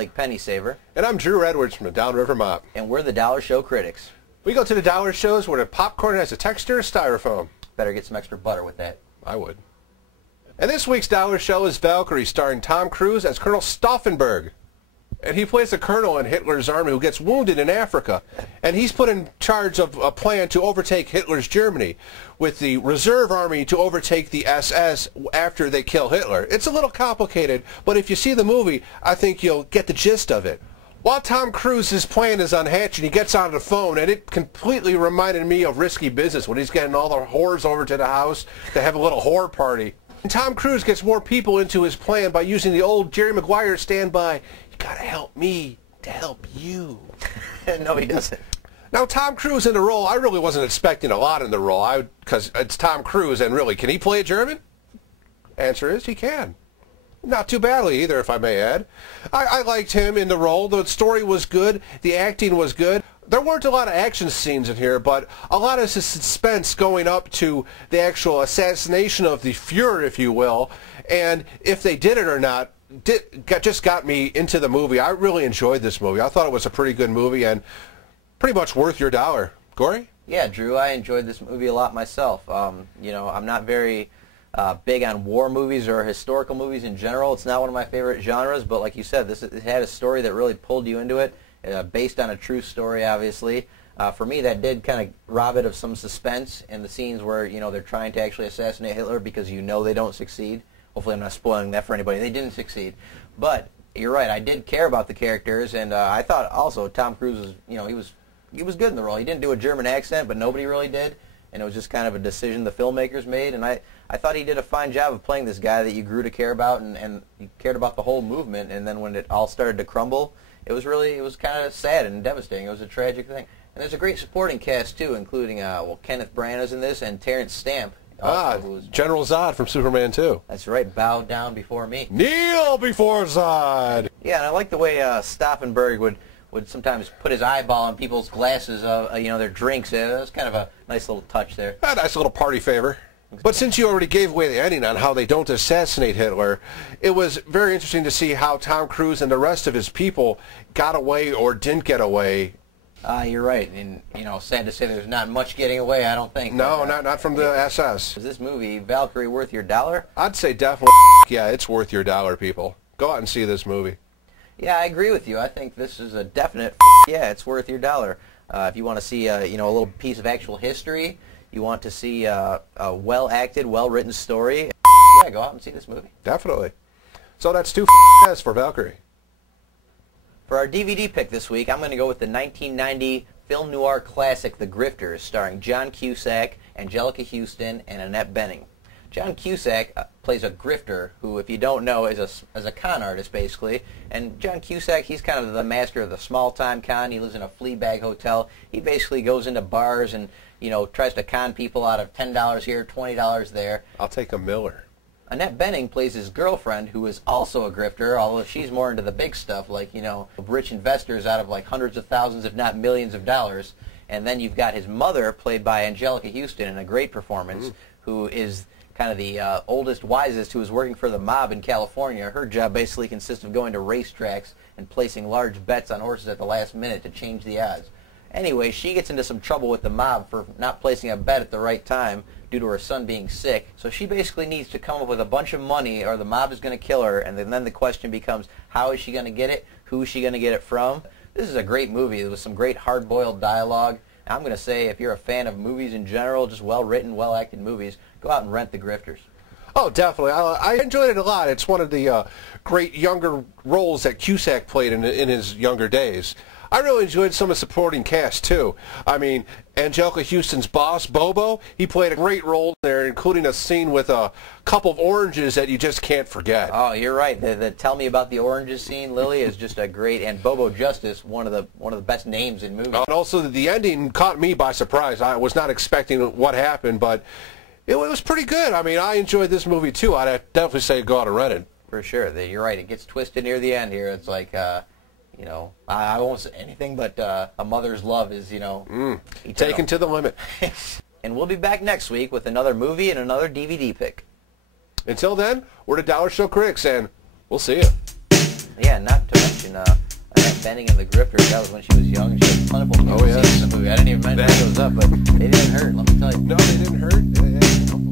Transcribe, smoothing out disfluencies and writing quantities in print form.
Lake Penny Saver. And I'm Drew Edwards from the Downriver Mop. And we're the Dollar Show critics. We go to the dollar shows where the popcorn has a texture of styrofoam. Better get some extra butter with that. I would. And this week's dollar show is Valkyrie, starring Tom Cruise as Colonel Stauffenberg. And he plays a colonel in Hitler's army who gets wounded in Africa. And he's put in charge of a plan to overtake Hitler's Germany, with the reserve army to overtake the SS after they kill Hitler. It's a little complicated, but if you see the movie, I think you'll get the gist of it. While Tom Cruise's plan is unhatched and he gets on the phone, and it completely reminded me of Risky Business when he's getting all the whores over to the house to have a little whore party. And Tom Cruise gets more people into his plan by using the old Jerry Maguire standby, "You gotta help me to help you." No, he doesn't. Now, Tom Cruise in the role, I really wasn't expecting a lot in the role, because it's Tom Cruise, and really, can he play a German? Answer is, he can. Not too badly either, if I may add. I liked him in the role. The story was good. The acting was good. There weren't a lot of action scenes in here, but a lot of suspense going up to the actual assassination of the Fuhrer, if you will, and if they did it or not, just got me into the movie. I really enjoyed this movie. I thought it was a pretty good movie and pretty much worth your dollar. Gory? Yeah, Drew, I enjoyed this movie a lot myself. You know, I'm not very big on war movies or historical movies in general. It's not one of my favorite genres, but like you said, it had a story that really pulled you into it, based on a true story, obviously. For me, that did kind of rob it of some suspense in the scenes where, you know, they're trying to actually assassinate Hitler because you know they don't succeed. Hopefully I'm not spoiling that for anybody. They didn't succeed. But you're right, I did care about the characters, and I thought also Tom Cruise was, you know, he was good in the role. He didn't do a German accent, but nobody really did, and it was just kind of a decision the filmmakers made, and I thought he did a fine job of playing this guy that you grew to care about, and you cared about the whole movement, and then when it all started to crumble, it was kind of sad and devastating. It was a tragic thing. And there's a great supporting cast, too, including, Kenneth Branagh's in this, and Terrence Stamp. General Zod from Superman 2. That's right, bow down before me. Kneel before Zod! Yeah, and I like the way Stauffenberg would sometimes put his eyeball on people's glasses of, you know, their drinks. That was kind of a nice little touch there. A nice little party favor. But since you already gave away the ending on how they don't assassinate Hitler, it was very interesting to see how Tom Cruise and the rest of his people got away or didn't get away. You're right, and, you know, sad to say there's not much getting away, I don't think. No, not from the SS. Is this movie, Valkyrie, worth your dollar? I'd say definitely, yeah, it's worth your dollar, people. Go out and see this movie. Yeah, I agree with you. I think this is a definite, yeah, it's worth your dollar. If you want to see, you know, a little piece of actual history, you want to see a well-acted, well-written story, yeah, go out and see this movie. Definitely. So that's 2 S for Valkyrie. For our DVD pick this week, I'm going to go with the 1990 film noir classic, The Grifters, starring John Cusack, Angelica Houston, and Annette Bening. John Cusack plays a grifter who, if you don't know, is a con artist, basically. And John Cusack, he's kind of the master of the small-time con. He lives in a flea bag hotel. He basically goes into bars and, you know, tries to con people out of $10 here, $20 there. I'll take a Miller. Annette Bening plays his girlfriend, who is also a grifter, although she's more into the big stuff, like, you know, rich investors out of like hundreds of thousands, if not millions of dollars. And then you've got his mother, played by Angelica Houston, in a great performance, who is kind of the oldest, wisest, who is working for the mob in California. Her job basically consists of going to racetracks and placing large bets on horses at the last minute to change the odds. Anyway, she gets into some trouble with the mob for not placing a bet at the right time due to her son being sick. So she basically needs to come up with a bunch of money or the mob is going to kill her, and then the question becomes, how is she going to get it? Who is she going to get it from? This is a great movie. There was some great hard-boiled dialogue. I'm going to say, if you're a fan of movies in general, just well-written, well-acted movies, go out and rent The Grifters. Oh, definitely. I enjoyed it a lot. It's one of the great younger roles that Cusack played in his younger days. I really enjoyed some of the supporting cast, too. I mean, Angelica Houston's boss, Bobo, he played a great role there, including a scene with a couple of oranges that you just can't forget. Oh, you're right. The Tell Me About the Oranges scene, Lily, is just a great, and Bobo Justice, one of the best names in movies. And also, the ending caught me by surprise. I was not expecting what happened, but it was pretty good. I mean, I enjoyed this movie, too. I'd definitely say go out and rent it. For sure. You're right. It gets twisted near the end here. It's like... you know, I won't say anything, but a mother's love is, you know, eternal. Taken to the limit. And we'll be back next week with another movie and another DVD pick. Until then, we're the Dollar Show Critics, and we'll see you. Yeah, not to mention mention Annette Bening and the Grifters. That was when she was young. She had plentiful scenes in the movie. I didn't even mention those up, but they didn't hurt, let me tell you. No, they didn't hurt.